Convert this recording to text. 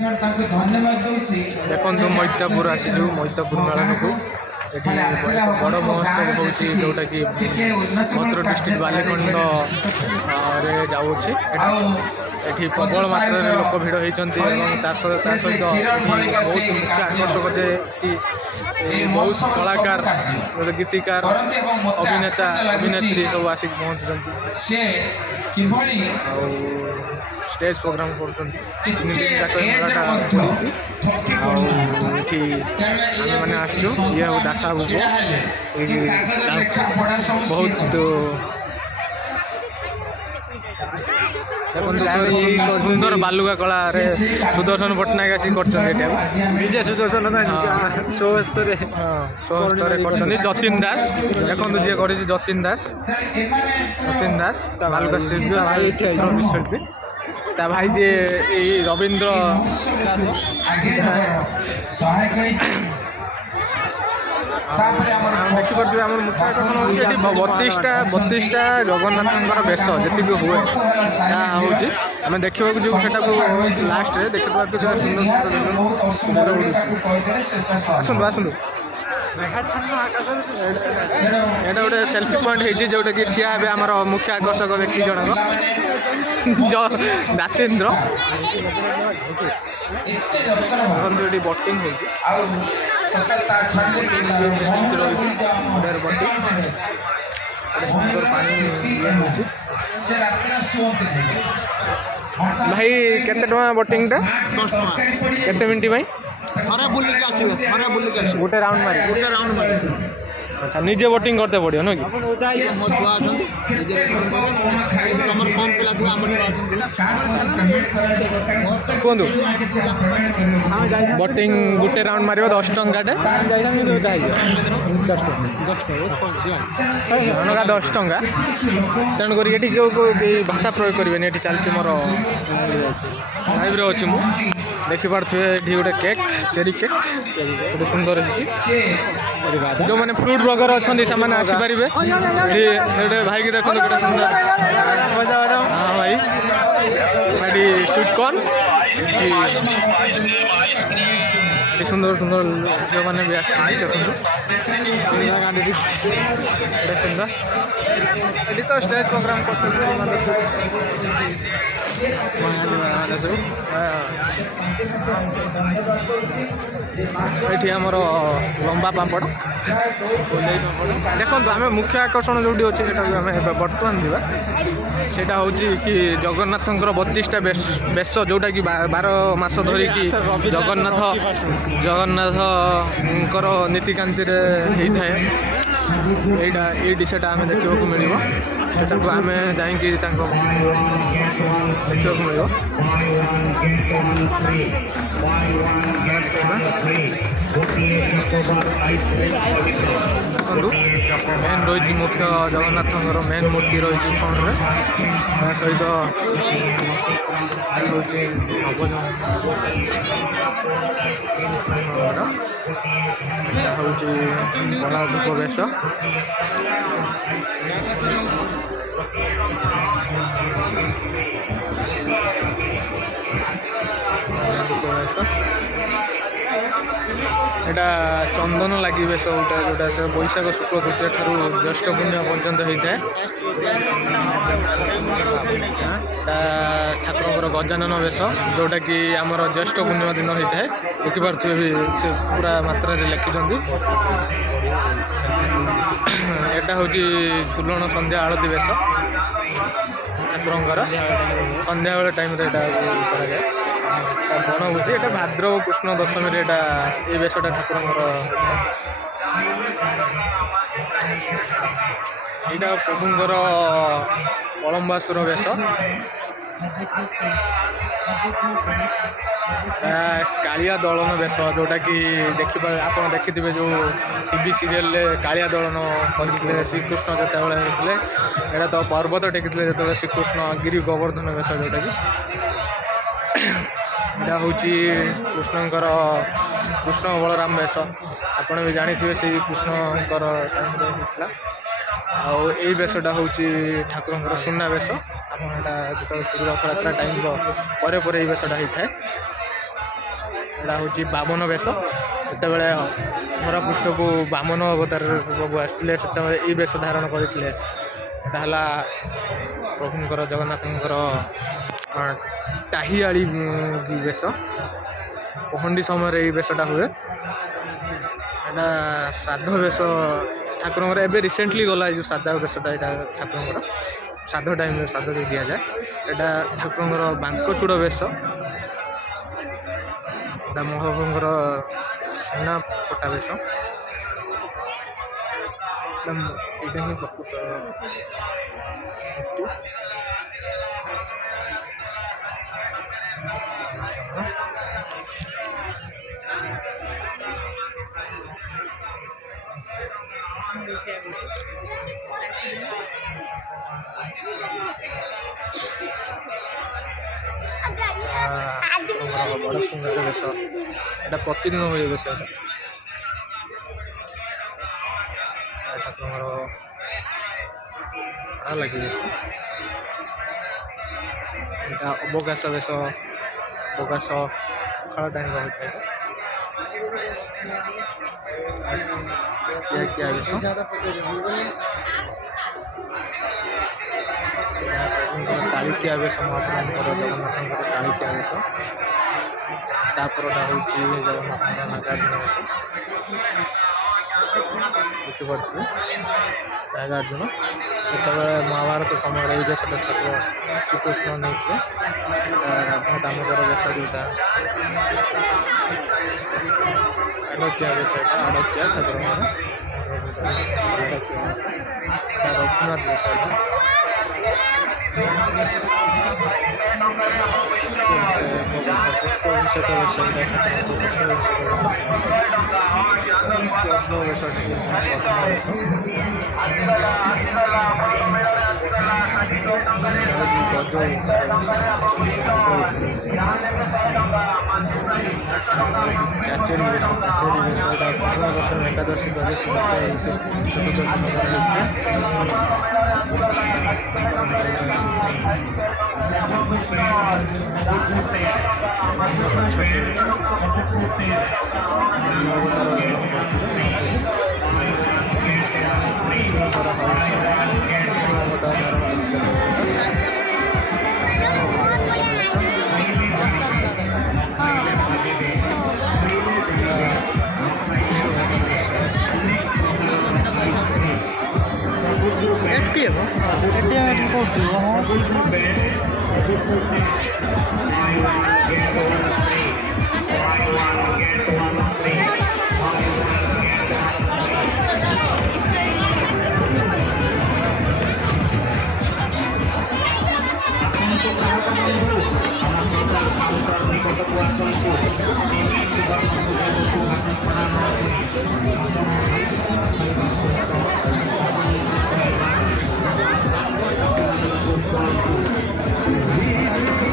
देखो मैतापुर आसीचु मैतापुर मेलन को बड़ महोत्सव होची जोटा कि भद्रक डिस्ट्रिक्ट बालीखंड रे जाऊँगी एठी प्रबल मात्रा लोक भिड़ होती सहित बहुत मुख्य आकर्षक जे बहुत कलाकार गीतिकार अभिनेता अभिनेत्री सब आसिक पहुँचुंट स्टेज प्रोग्राम कर मैंने आसचु ये दासा बहुत सुंदर बालुका कला सुदर्शन पट्टनायक आसिक करजे सुदर्शन जतिन दास देखो जी कर जतिन दास बालुका शिल्पी ता भाई जे रवींद्र देखिपे आम मुख्य आकर्षण हो 32टा जगन्नाथ बेश जी हुए हूँ आम देखा जो लास्ट देखिए सुंदर आसतु आसतु यहाँ गोटे सेल्फी पॉइंट होती जोटा कि ठिया हे आम मुख्य आकर्षक व्यक्ति जनक दातेन्द्र ये बोटिंग हो भाई केते टका बोटिंग टा केते मिनट भाई गोटे राउंड मारी अच्छा निजे बोटिंग करते पड़ो ना कि कहतु बोटिंग गोटे राउंड मार 10 टंकाटे जनका 10 टंका तेणुक ये जो भाषा प्रयोग करेंगे ये चलती मोर लाइव अच्छी मु देखिपे ये गोटे केक चेरी केक गोटे सुंदर जो मैंने फ्रूट ब्लॉगर अच्छा से आसीपर गोटे भाई की देखो गोटे सुंदर हाँ भाई स्वीट कॉर्न सुंदर सुंदर झील मैंने भी देखते सुंदर ये तो स्टेज प्रोग्राम ये आमर लंबा पापड़ देखो आम मुख्य आकर्षण जो अच्छे बर्तमान जावा सेटा हूँ कि जगन्नाथ 32टा बेश जोटा कि 12 मास धरिकी जगन्नाथ नीतिकांति होता है ये सेटा आम देखा मिल आम जाकि देखा मिल मेन रही मुख्य जगन्नाथ मेन मूर्ति रही फ्रंट सहित हूँ बड़ा धूप बेश एटा चंदन लगी बेश गोटा जोटा से बैशाख शुक्ल तृतीय ठारू ज्येष्ठ पूर्णिमा पर्यंत होता है ठाकुर गजानन बेश जोटा कि आमर ज्येष्ठ पूर्णिमा दिन होता है देखिपे भी से पूरा मात्रा लिखिं एटा हूँ झुलन संध्या आलती बेश ठाकुर संध्या बेले टाइम बन हूँ ये भाद्रव कृष्ण दशमी ये बेशटा ठाकुर यहाँ प्रभुंर कलम्बासुर बेश कालिया दलन बेश जोटा कि देखिए आप देखिथे जो टीवी सीरियल कालिया दलन करते श्रीकृष्ण जो होते यहाँ तो पर्वत टेकी जो श्रीकृष्ण गिरी गोवर्धन बेश जोटा कि यहाँ हूँ कृष्णकर कृष्ण बलराम बेश आपड़ भी जानी थे से कृष्णकर टाइम आई बेशटा हूँ ठाकुर सुना बेश आप जो रथयात्रा टाइम पर बेशटा होता है ଏଇଟା ହେଉଛି ବାମନ ବେଶ। ଯେତେବେଳେ ଧରାପୃଷ୍ଠକୁ ବାମନ ଅବତାରରେ ପ୍ରଭୁ ଆସିଥିଲେ ସେତେବେଳେ ଏଇ ବେଶ ଧାରଣ କରିଥିଲେ। ଏଇଟା ହେଲା ପ୍ରଭୁଙ୍କର ଜଗନ୍ନାଥଙ୍କର ଟାହିଆଳି ବେଶ। ପହଣ୍ଡି ସମୟରେ ଏଇ ବେଶଟା ହୁଏ। ଏଇଟା ଶ୍ରାଦ୍ଧ ବେଶ ଠାକୁରଙ୍କର ଏବେ ରିସେଣ୍ଟଲି ଗଲା ଏଇ ଯେଉଁ ଶ୍ରାଦ୍ଧ ବେଶଟା ଏଇଟା ଠାକୁରଙ୍କର ଶ୍ରାଦ୍ଧ ଟାଇମ୍ରେ ଶ୍ରାଦ୍ଧ ଦେଇ ଦିଆଯାଏ। ଏଇଟା ଠାକୁରଙ୍କର ବାଙ୍କଚୂଡ଼ ବେଶ। ଏଇଟା ମହାପ୍ରଭୁଙ୍କର ସେନା ପଟା ବେଶ। ଏଇଟା ହିଁ ପ୍ରକୃତ ବଡ଼ ସୁନ୍ଦର ବେଶ। ଏଇଟା ପ୍ରତିଦିନ ହୁଏ ବେଶ। ଏଇଟା ଠାକୁରଙ୍କର ବଢ଼ିଆ ଲାଗେ ବେଶ। ଏଇଟା ଅବକାଶ ବେଶ। ଅବକାଶ ସକାଳ ଟାଇମ୍ରେ ହୋଇଥାଏ। କିଆ ବେଶ। କାଳିକିଆ ବେଶ ମହାପ୍ରଭୁଙ୍କର ଜଗନ୍ନାଥଙ୍କର କାଳିକିଆ ବେଶ। ତାପରଟା ହେଉଛି ଜଗନ୍ନାଥଙ୍କର ନାଗାର୍ଜୁନ ବେଶ। ଦେଖିପାରୁଥିବେ ନାଗାର୍ଜୁନ। ଯେତେବେଳେ ମହାଭାରତ ସମୟରେ ଏଇ ବେଶଟା ଠାକୁର ଶ୍ରୀକୃଷ୍ଣ ନେଇଥିଲେ। ରାଧା ଦାମୋଦର ବେଶ ଯେଉଁଟା ଆଡ଼କିଆ ବେଶ। ଏଇଟା ଆଡ଼କିଆ ଠାକୁରଙ୍କର ରଘୁନାଥ ବେଶ। ପୁଷ୍ପଭିଷେକ ବେଶ। ଚାଚେରୀ ବେଶ। ଚାଚେରୀ ବେଶ ଏଇଟା ପ୍ରଥମ ଦର୍ଶନ ଏକାଦଶୀ ଦ୍ୱାଦଶୀ ଚତୁର୍ଦଶୀ